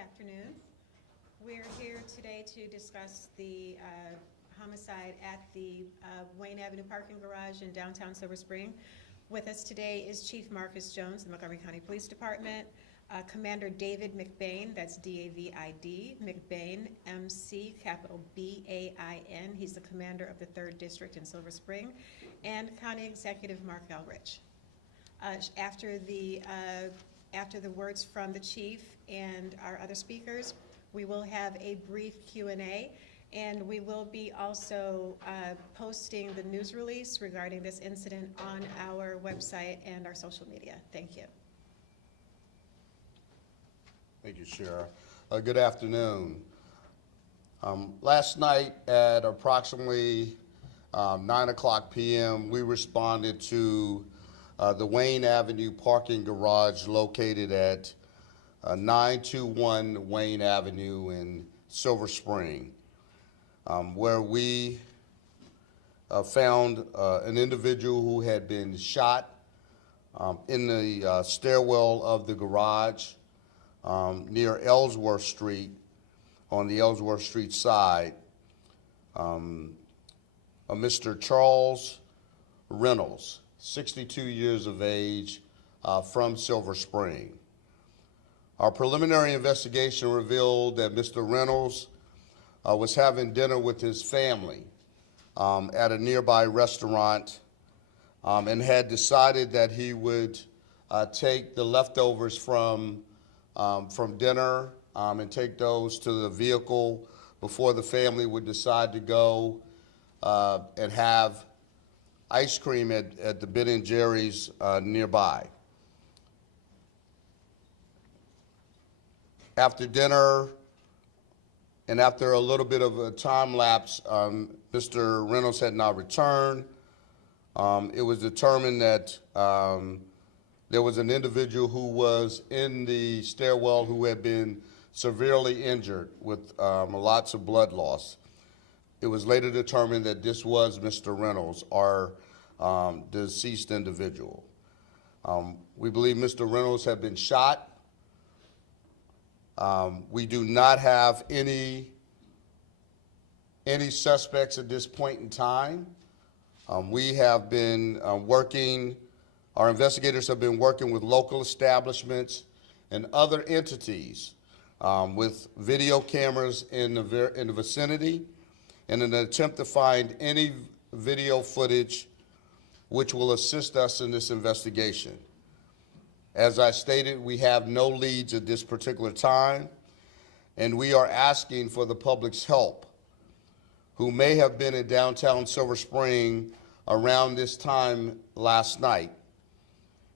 afternoon. We're here today to discuss the homicide at the Wayne Avenue parking garage in downtown Silver Spring. With us today is Chief Marcus Jones, the Montgomery County Police Department, Commander David McBain, that's D-A-V-I-D, McBain, M-C, capital B-A-I-N. He's the commander of the 3rd District in Silver Spring, and County Executive Mark Elrich. After the words from the chief and our other speakers, we will have a brief Q&A, and we will be also posting the news release regarding this incident on our website and our social media. Thank you. Thank you, Sheriff. Good afternoon. Last night at approximately 9:00 p.m., we responded to the Wayne Avenue parking garage located at 921 Wayne Avenue in Silver Spring, where we found an individual who had been shot in the stairwell of the garage near Ellsworth Street, on the Ellsworth Street side. Mr. Charles Reynolds, 62 years of age, from Silver Spring. Our preliminary investigation revealed that Mr. Reynolds was having dinner with his family at a nearby restaurant and had decided that he would take the leftovers from dinner and take those to the vehicle before the family would decide to go and have ice cream at the Ben & Jerry's nearby. After dinner and after a little bit of a time lapse, Mr. Reynolds had not returned. It was determined that there was an individual who was in the stairwell who had been severely injured with lots of blood loss. It was later determined that this was Mr. Reynolds, our deceased individual. We believe Mr. Reynolds had been shot. We do not have any suspects at this point in time. We have been our investigators have been working with local establishments and other entities with video cameras in the vicinity in an attempt to find any video footage which will assist us in this investigation. As I stated, we have no leads at this particular time, and we are asking for the public's help who may have been in downtown Silver Spring around this time last night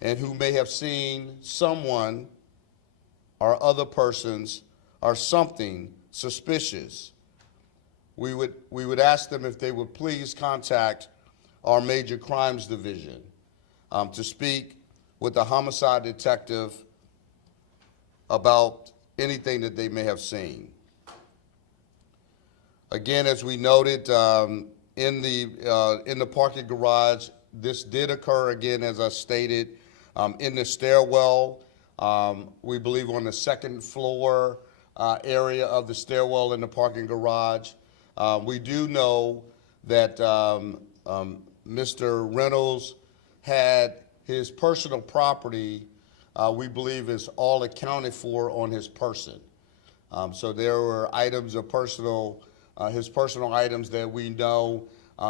and who may have seen someone or other persons or something suspicious. We would ask them if they would please contact our Major Crimes Division to speak with the homicide detective about anything that they may have seen. Again, as we noted, in the parking garage, this did occur again, as I stated, in the stairwell. We believe on the 2nd floor area of the stairwell in the parking garage. We do know that Mr. Reynolds had his personal property, we believe, is all accounted for on his person. So there were items of his personal items that we know.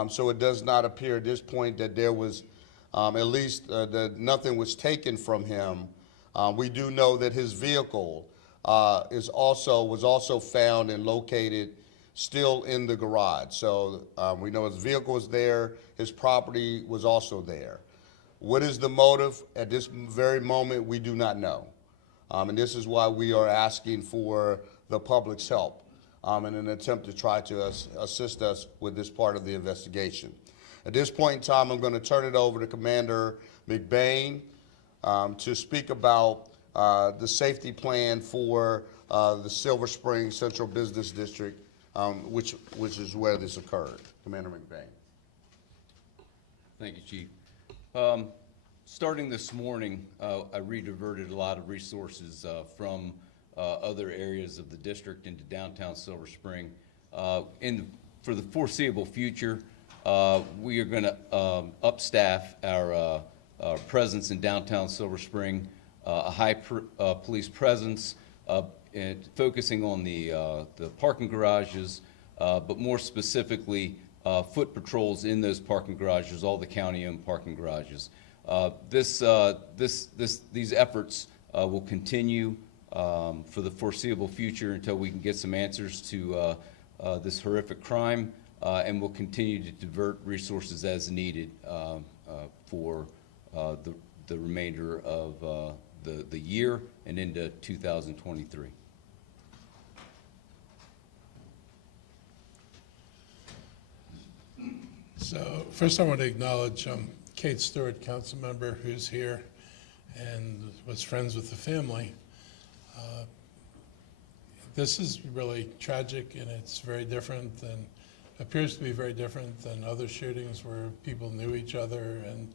So it does not appear at this point that there was, at least that nothing was taken from him. We do know that his vehicle was also found and located still in the garage. So we know his vehicle was there, his property was also there. What is the motive at this very moment, we do not know. And this is why we are asking for the public's help in an attempt to try to assist us with this part of the investigation. At this point in time, I'm going to turn it over to Commander McBain to speak about the safety plan for the Silver Spring Central Business District, which is where this occurred. Commander McBain. Thank you, Chief. Starting this morning, I rediverted a lot of resources from other areas of the district into downtown Silver Spring. For the foreseeable future, we are going to upstaff our presence in downtown Silver Spring, a high police presence, and focusing on the parking garages, but more specifically, foot patrols in those parking garages, all the county-owned parking garages. These efforts will continue for the foreseeable future until we can get some answers to this horrific crime, and we'll continue to divert resources as needed for the remainder of the year and into 2023. So first I want to acknowledge Kate Stewart, council member, who's here and was friends with the family. This is really tragic, and it's very different than, appears to be very different than other shootings where people knew each other, and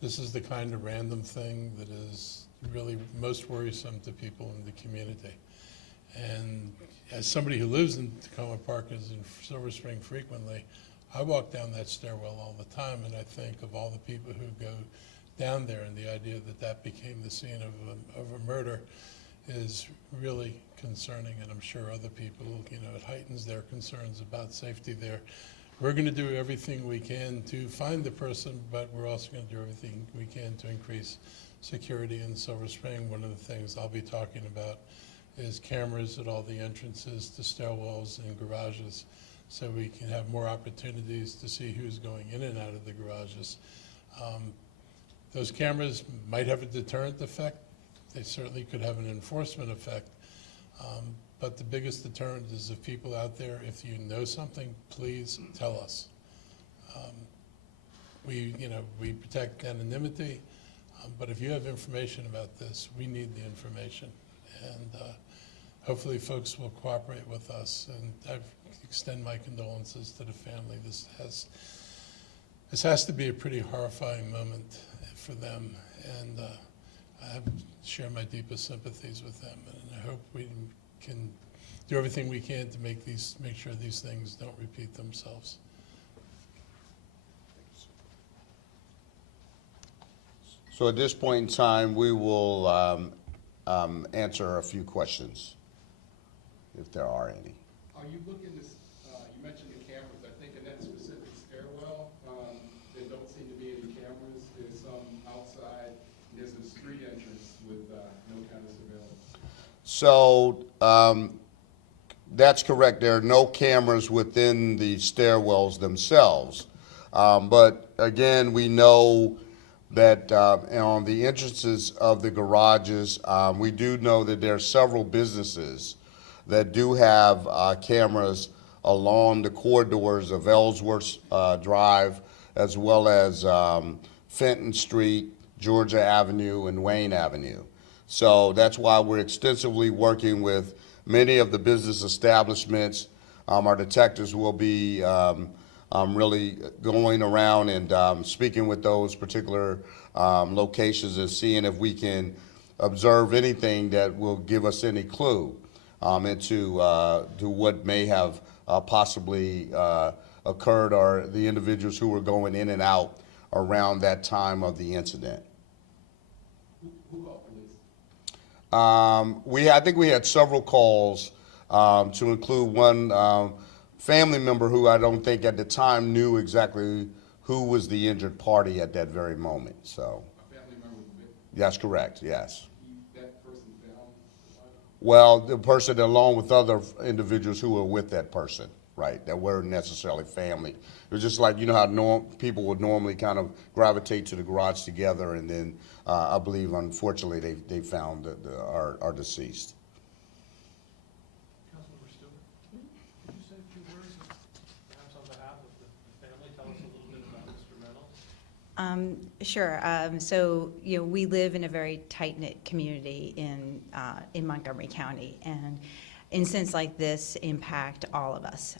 this is the kind of random thing that is really most worrisome to people in the community. And as somebody who lives in Tacoma Park and is in Silver Spring frequently, I walk down that stairwell all the time, and I think of all the people who go down there, and the idea that that became the scene of a murder is really concerning, and I'm sure other people, it heightens their concerns about safety there. We're going to do everything we can to find the person, but we're also going to do everything we can to increase security in Silver Spring. One of the things I'll be talking about is cameras at all the entrances to stairwells and garages, so we can have more opportunities to see who's going in and out of the garages. Those cameras might have a deterrent effect. They certainly could have an enforcement effect. But the biggest deterrent is if people out there, if you know something, please tell us. We protect anonymity, but if you have information about this, we need the information. And hopefully folks will cooperate with us, and I extend my condolences to the family. This has to be a pretty horrifying moment for them, and I share my deepest sympathies with them, and I hope we can do everything we can to make sure these things don't repeat themselves. So at this point in time, we will answer a few questions, if there are any. Are you looking to, you mentioned the cameras, I think in that specific stairwell, there don't seem to be any cameras. There's some outside, and there's a street entrance with no cameras available. So that's correct. There are no cameras within the stairwells themselves. But again, we know that on the entrances of the garages, we do know that there are several businesses that do have cameras along the corridors of Ellsworth Drive, as well as Fenton Street, Georgia Avenue, and Wayne Avenue. So that's why we're extensively working with many of the business establishments. Our detectives will be really going around and speaking with those particular locations and seeing if we can observe anything that will give us any clue into to what may have possibly occurred, or the individuals who were going in and out around that time of the incident. Who called police? I think we had several calls to include one family member who I don't think at the time knew exactly who was the injured party at that very moment. So A family member was victim. that's correct, yes. That person found the body? Well, the person along with other individuals who were with that person, right, that weren't necessarily family. It was just like, you know how people would normally kind of gravitate to the garage together, and then I believe, unfortunately, they found our deceased. Councilmember Stewart, could you say a few words, perhaps on behalf of the family, tell us a little bit about Mr. Reynolds? Sure. So, we live in a very tight-knit community in Montgomery County, and incidents like this impact all of us.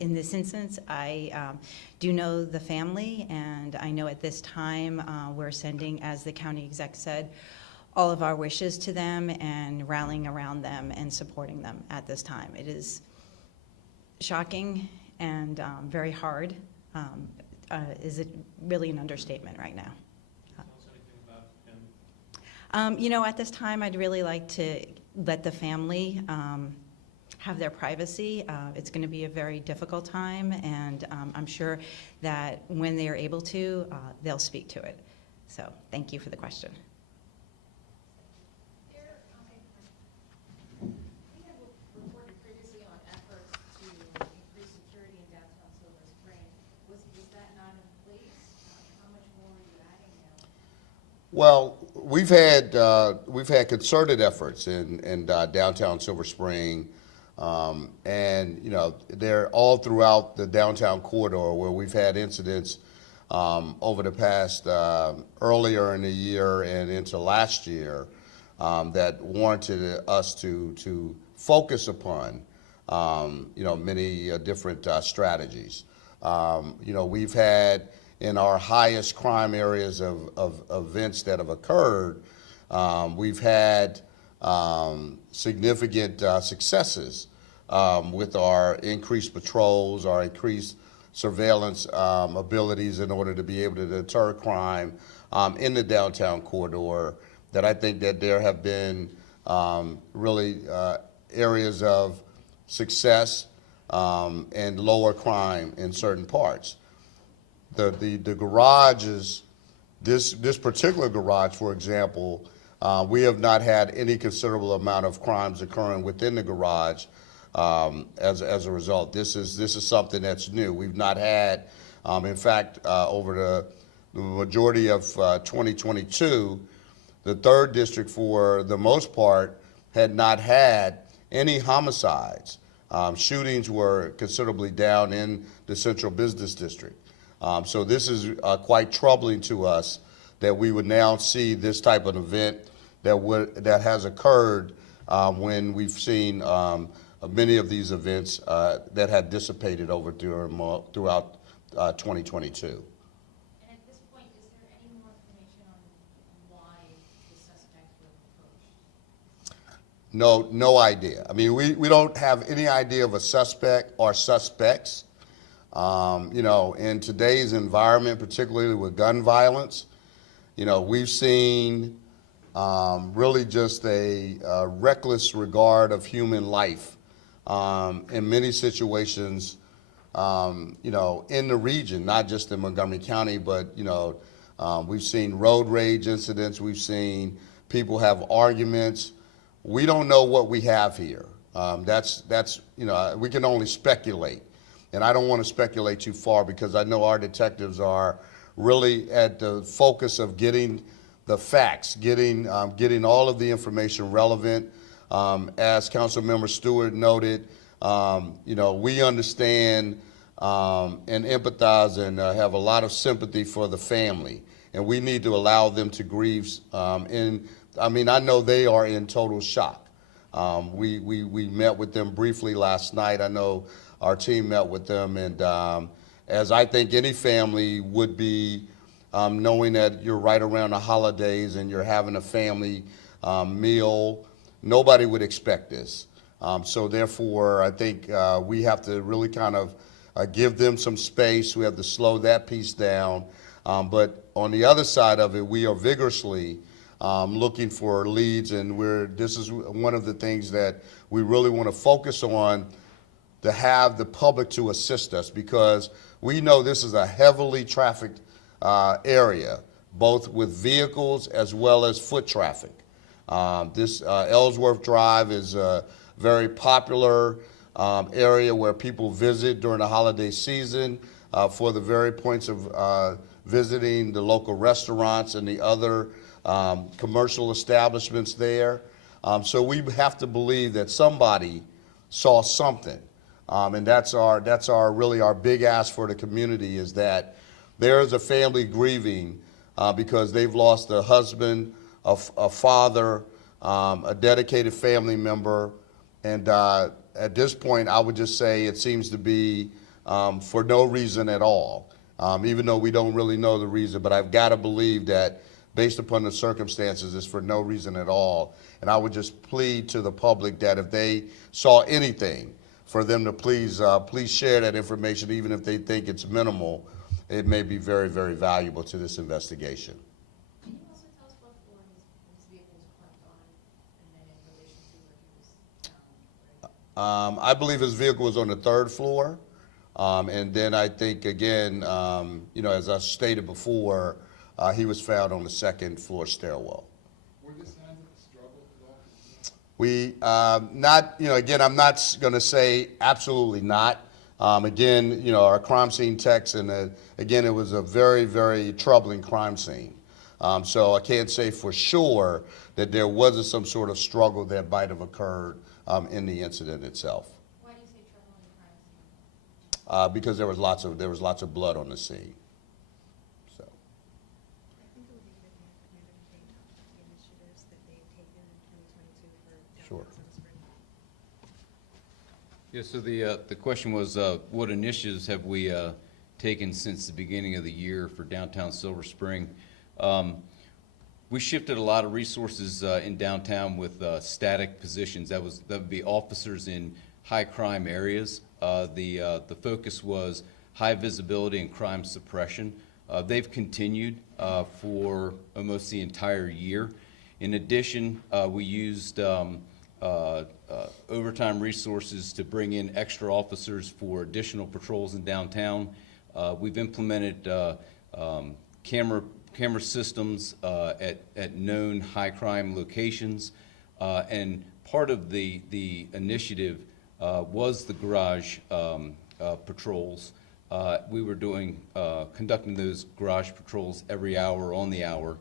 In this instance, I do know the family, and I know at this time we're sending, as the county exec said, all of our wishes to them and rallying around them and supporting them at this time. It is shocking and very hard. Is it really an understatement right now? Tell us anything about him. You know, at this time, I'd really like to let the family have their privacy. It's going to be a very difficult time, and I'm sure that when they are able to, they'll speak to it. So thank you for the question. We have reported previously on efforts to increase security in downtown Silver Spring. Was that not in place? How much more are you adding now? Well, we've had concerted efforts in downtown Silver Spring, and you know they're all throughout the downtown corridor where we've had incidents over the past earlier in the year and into last year that warranted us to focus upon you know many different strategies. You know, we've had in our highest crime areas of events that have occurred, we've had significant successes with our increased patrols, our increased surveillance abilities in order to be able to deter crime in the downtown corridor, that I think that there have been really areas of success and lower crime in certain parts. The garages, this particular garage, for example, we have not had any considerable amount of crimes occurring within the garage as a result. This is something that's new. We've not had, in fact, over the majority of 2022, the 3rd District, for the most part, had not had any homicides. Shootings were considerably down in the Central Business District. So this is quite troubling to us that we would now see this type of event that has occurred when we've seen many of these events that had dissipated over throughout 2022. And at this point, is there any more information on why the suspects were approached? No idea. I mean, we don't have any idea of a suspect or suspects. You know, in today's environment, particularly with gun violence, you know, we've seen really just a reckless regard of human life in many situations, you know, in the region, not just in Montgomery County, but, you know, we've seen road rage incidents, we've seen people have arguments. We don't know what we have here. That's you know, we can only speculate. And I don't want to speculate too far because I know our detectives are really at the focus of getting the facts, getting all of the information relevant. As Councilmember Stewart noted, you know, we understand and empathize and have a lot of sympathy for the family, and we need to allow them to grieve. I mean, I know they are in total shock. We met with them briefly last night. I know our team met with them, and as I think any family would be, knowing that you're right around the holidays and you're having a family meal, nobody would expect this. So therefore, I think we have to really kind of give them some space. We have to slow that piece down. But on the other side of it, we are vigorously looking for leads, and this is one of the things that we really want to focus on, to have the public to assist us, because we know this is a heavily trafficked area, both with vehicles as well as foot traffic. This Ellsworth Drive is a very popular area where people visit during the holiday season for the very points of visiting the local restaurants and the other commercial establishments there. So we have to believe that somebody saw something. And that's really our big ask for the community, is that there is a family grieving because they've lost a husband, a father, a dedicated family member, and at this point, I would just say it seems to be for no reason at all, even though we don't really know the reason. But I've got to believe that based upon the circumstances, is for no reason at all. And I would just plead to the public that if they saw anything, for them to please share that information, even if they think it's minimal. It may be very, very valuable to this investigation. Can you also tell us what floor his vehicle was parked on, and then in relation to where he was found? I believe his vehicle was on the 3rd floor. And then I think, again, as I stated before, he was found on the 2nd floor stairwell. Were there signs of a struggle at all? We, again, I'm not going to say absolutely not. Again, our crime scene techs, and again, it was a very, very troubling crime scene. So I can't say for sure that there wasn't some sort of struggle that might have occurred in the incident itself. Why do you say trouble in the crime scene? Because there was lots of blood on the scene. So. I think it would be good for you to take the initiatives that they've taken in 2022 for Sure. downtown Silver Spring. Yeah, so the question was, what initiatives have we taken since the beginning of the year for downtown Silver Spring? We shifted a lot of resources in downtown with static positions. That would be officers in high crime areas. The focus was high visibility and crime suppression. They've continued for almost the entire year. In addition, we used overtime resources to bring in extra officers for additional patrols in downtown. We've implemented camera systems at known high crime locations, and part of the initiative was the garage patrols. We were conducting those garage patrols every hour on the hour,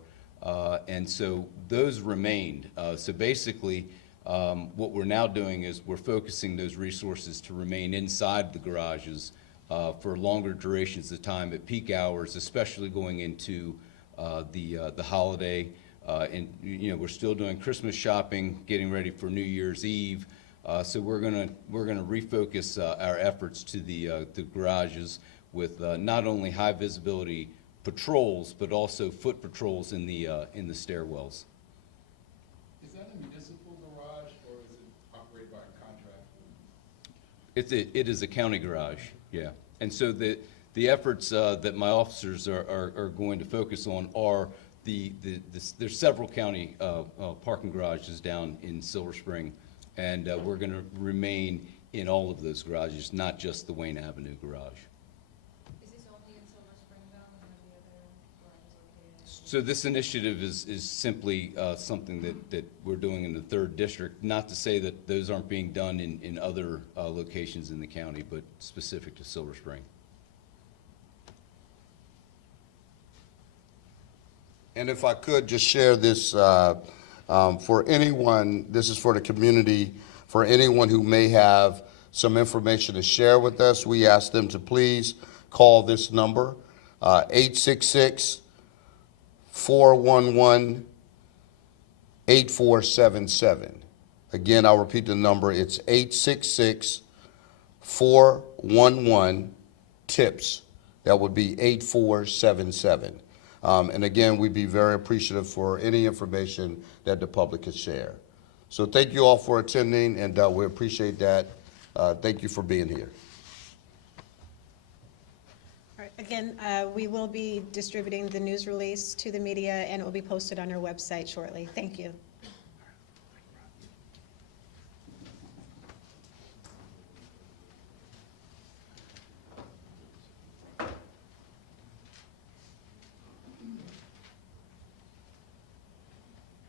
and so those remained. So basically, what we're now doing is we're focusing those resources to remain inside the garages for longer durations of time at peak hours, especially going into the holiday. And we're still doing Christmas shopping, getting ready for New Year's Eve. So we're gonna refocus our efforts to the garages with not only high visibility patrols, but also foot patrols in the stairwells. Is that a municipal garage, or is it operated by a contractor? It is a county garage, yeah. And so the efforts that my officers are going to focus on are there's several county parking garages down in Silver Spring, and we're going to remain in all of those garages, not just the Wayne Avenue garage. Is this only in Silver Spring, though, and are the other garages located? So this initiative is simply something that we're doing in the 3rd district, not to say that those aren't being done in other locations in the county, but specific to Silver Spring. And if I could just share this for anyone, this is for the community, for anyone who may have some information to share with us, we ask them to please call this number, 866-411-8477. Again, I'll repeat the number. It's 866-411-TIPS. That would be 8477. And again, we'd be very appreciative for any information that the public could share. So thank you all for attending, and we appreciate that. Thank you for being here. All right, again, we will be distributing the news release to the media, and it will be posted on our website shortly. Thank you.